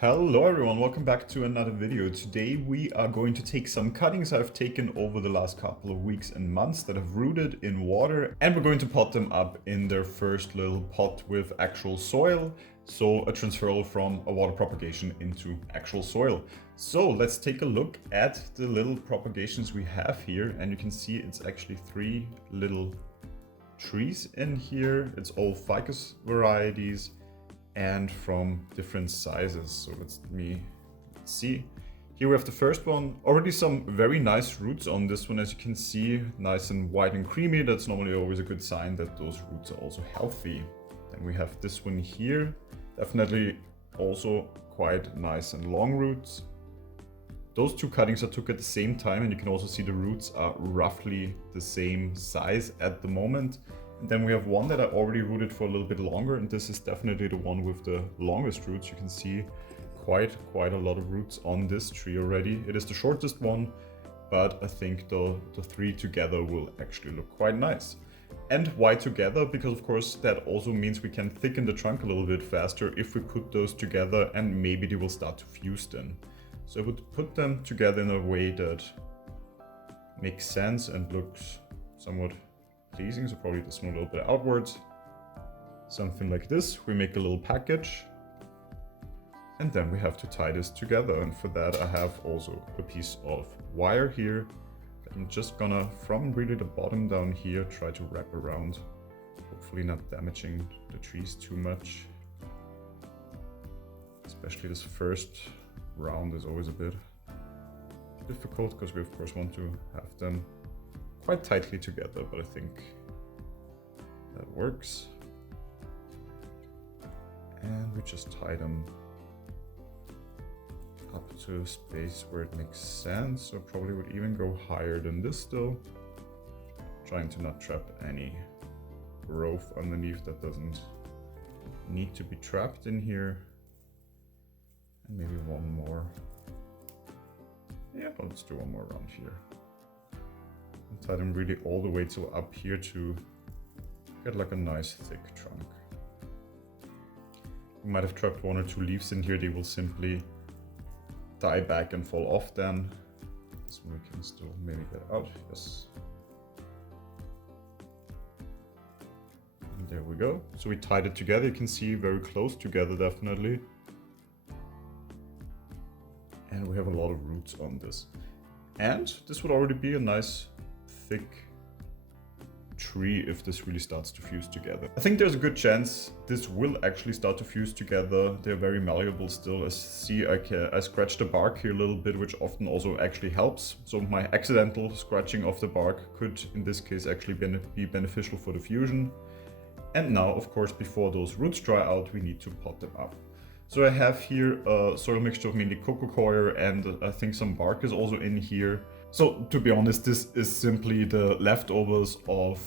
Hello everyone, welcome back to another video. Today we are going to take some cuttings I've taken over the last couple of weeks and months that have rooted in water, and we're going to pot them up in their first little pot with actual soil. So a transferal from a water propagation into actual soil. So let's take a look at the little propagations we have here, and you can see it's actually 3 little trees in here. It's all ficus varieties and from different sizes. So let's see. Here we have the first one. Already some very nice roots on this one, as you can see, nice and white and creamy. That's normally always a good sign that those roots are also healthy. Then we have this one here, definitely also quite nice and long roots. Those two cuttings I took at the same time, and you can also see the roots are roughly the same size at the moment. And then we have one that I already rooted for a little bit longer, and this is definitely the one with the longest roots. You can see quite a lot of roots on this tree already. It is the shortest one, but I think the 3 together will actually look quite nice. And why together? Because of course that also means we can thicken the trunk a little bit faster if we put those together, and maybe they will start to fuse then. So I would put them together in a way that makes sense and looks somewhat pleasing. So probably this one a little bit outwards. Something like this. We make a little package. And then we have to tie this together. And for that I have also a piece of wire here. I'm just gonna, from really the bottom down here, try to wrap around. Hopefully not damaging the trees too much. Especially this first round is always a bit difficult because we of course want to have them quite tightly together, but I think that works. And we just tie them up to a space where it makes sense. So probably would even go higher than this still. Trying to not trap any growth underneath that doesn't need to be trapped in here. And maybe one more. Yeah, let's do one more around here. And tie them really all the way till up here to get like a nice thick trunk. We might have trapped 1 or 2 leaves in here. They will simply die back and fall off then. This one we can still maybe get out. Yes. And there we go. So we tied it together. You can see very close together definitely. And we have a lot of roots on this. And this would already be a nice thick tree if this really starts to fuse together. I think there's a good chance this will actually start to fuse together. They're very malleable still. As see, I scratched the bark here a little bit, which often also actually helps. So my accidental scratching of the bark could in this case actually be beneficial for the fusion. And now, of course, before those roots dry out, we need to pot them up. So I have here a soil mixture of mainly coco coir, and I think some bark is also in here. So to be honest, this is simply the leftovers of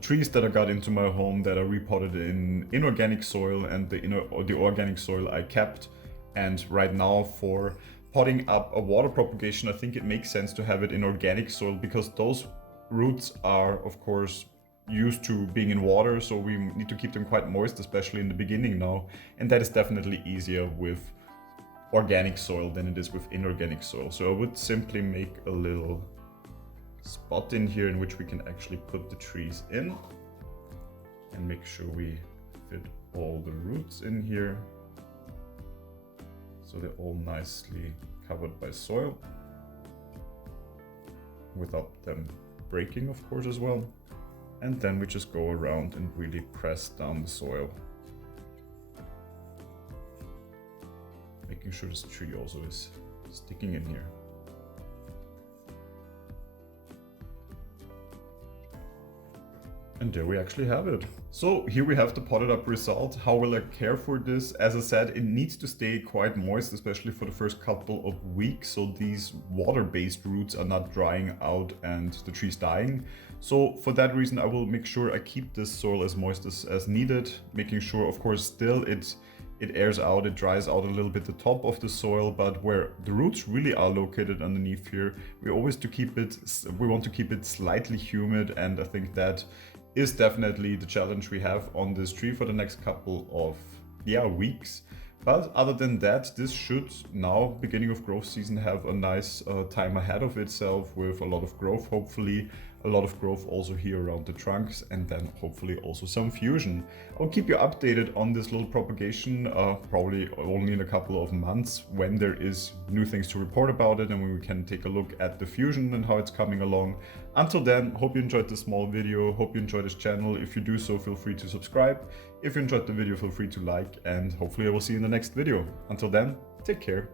trees that I got into my home that I repotted in inorganic soil, and the organic soil I kept. And right now for potting up a water propagation, I think it makes sense to have it in organic soil because those roots are of course used to being in water, so we need to keep them quite moist, especially in the beginning now, and that is definitely easier with organic soil than it is with inorganic soil. So I would simply make a little spot in here in which we can actually put the trees in and make sure we fit all the roots in here so they're all nicely covered by soil without them breaking, of course, as well. And then we just go around and really press down the soil, making sure this tree also is sticking in here. And there we actually have it. So here we have the potted up result. How will I care for this? As I said, it needs to stay quite moist, especially for the first couple of weeks, so these water-based roots are not drying out and the tree's dying. So for that reason, I will make sure I keep this soil as moist as needed, making sure, of course, still it airs out, it dries out a little bit the top of the soil, but where the roots really are located underneath here, we want to keep it slightly humid, and I think that is definitely the challenge we have on this tree for the next couple of weeks. But other than that, this should now, beginning of growth season, have a nice time ahead of itself with a lot of growth, hopefully. A lot of growth also here around the trunks, and then hopefully also some fusion. I'll keep you updated on this little propagation, probably only in a couple of months when there is new things to report about it and when we can take a look at the fusion and how it's coming along. Until then, hope you enjoyed this small video, hope you enjoyed this channel. If you do so, feel free to subscribe. If you enjoyed the video, feel free to like, and hopefully I will see you in the next video. Until then, take care.